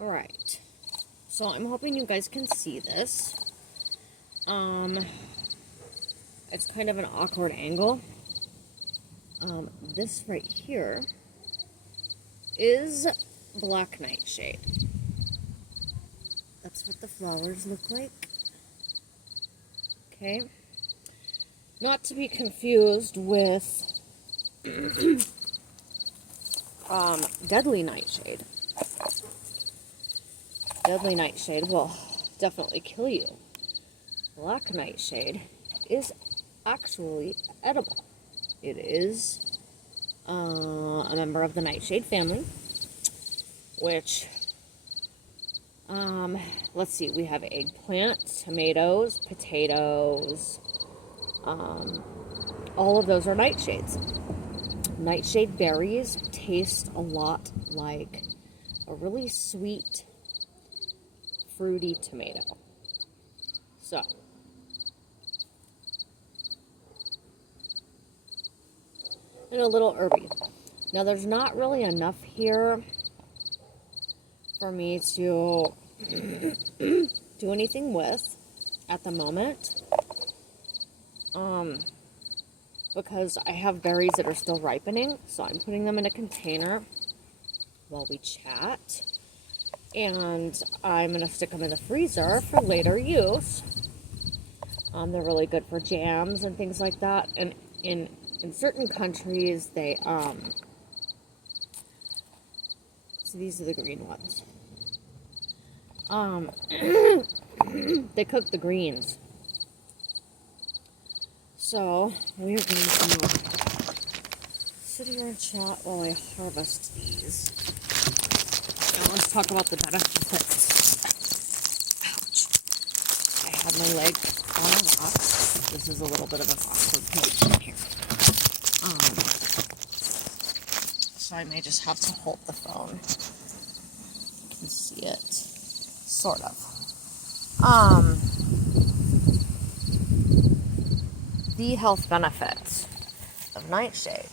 Alright, so I'm hoping you guys can see this. It's kind of an awkward angle. This right here is black nightshade. That's what the flowers look like. Okay. Not to be confused with deadly nightshade. Deadly nightshade will definitely kill you. Black nightshade is actually edible. It is a member of the nightshade family, which, let's see, we have eggplant, tomatoes, potatoes, all of those are nightshades. Nightshade berries taste a lot like a really sweet, fruity tomato. So, and a little herby. Now, there's not really enough here for me to do anything with at the moment. Because I have berries that are still ripening, so I'm putting them in a container while we chat. And I'm going to stick them in the freezer for later use. They're really good for jams and things like that. And in certain countries, they, so these are the green ones. They cook the greens. So, we're going to sit here and chat while I harvest these. Now let's talk about the benefits. Ouch. I had my leg on a rock. This is a little bit of an awkward position here. So I may just have to hold the phone. You can see it. Sort of. The health benefits of nightshade.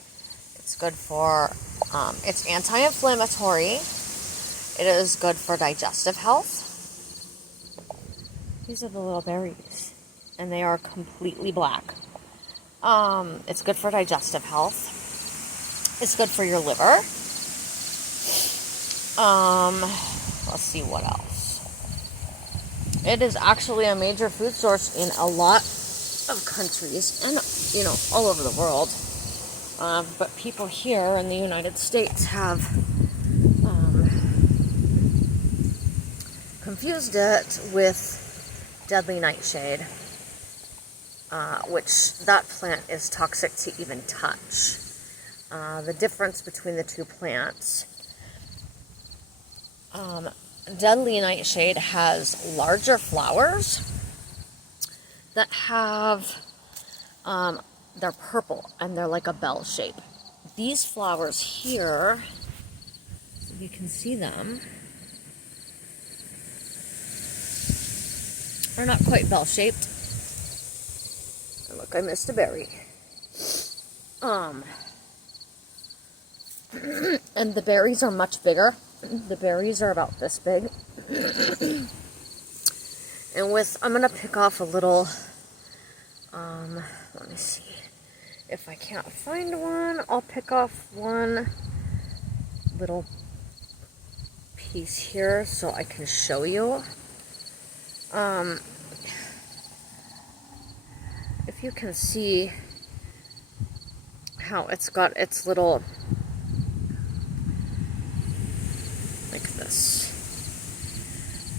It's good for, it's anti-inflammatory. It is good for digestive health. These are the little berries, and they are completely black. It's good for digestive health. It's good for your liver. Let's see what else. It is actually a major food source in a lot of countries and, all over the world. But people here in the United States have confused it with deadly nightshade, which that plant is toxic to even touch. The difference between the two plants, deadly nightshade has larger flowers that have, they're purple and they're like a bell shape. These flowers here, so you can see them, are not quite bell shaped. And look, I missed a berry. And the berries are much bigger. The berries are about this big. And I'm going to pick off a little, let me see. If I can't find one, I'll pick off one little piece here so I can show you. If you can see how it's got its little, like this.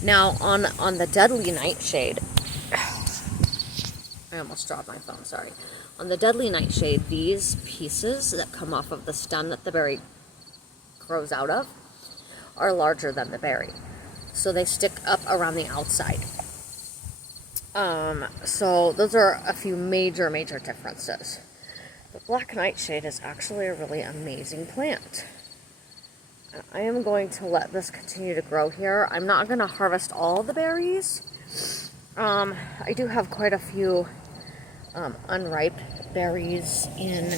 Now, on the deadly nightshade, I almost dropped my phone, sorry. On the deadly nightshade, these pieces that come off of the stem that the berry grows out of are larger than the berry. So they stick up around the outside. So those are a few major differences. The black nightshade is actually a really amazing plant. I am going to let this continue to grow here. I'm not going to harvest all the berries. I do have quite a few unripe berries in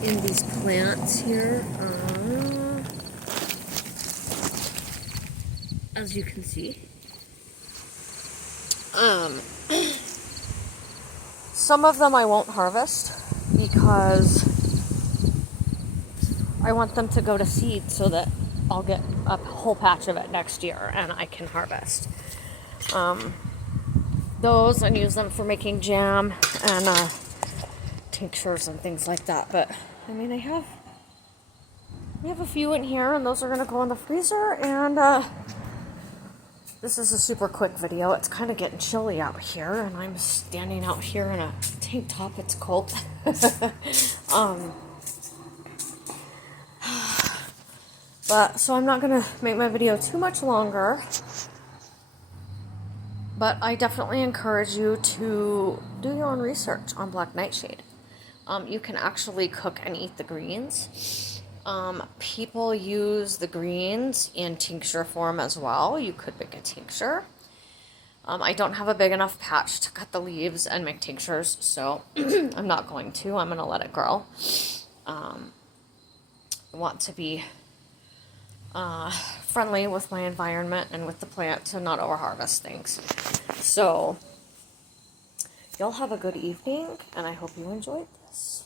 these plants here. as you can see. Some of them I won't harvest because I want them to go to seed so that I'll get a whole patch of it next year and I can harvest. Those and use them for making jam and tinctures and things like that. But I mean, we have a few in here, and those are gonna go in the freezer. And this is a super quick video. It's kind of getting chilly out here, and I'm standing out here in a tank top. It's cold. But so I'm not gonna make my video too much longer. But I definitely encourage you to do your own research on black nightshade. You can actually cook and eat the greens. People use the greens in tincture form as well. You could make a tincture. I don't have a big enough patch to cut the leaves and make tinctures, so I'm not going to. I'm going to let it grow. I want to be friendly with my environment and with the plant to not overharvest things. So, y'all have a good evening, and I hope you enjoyed this.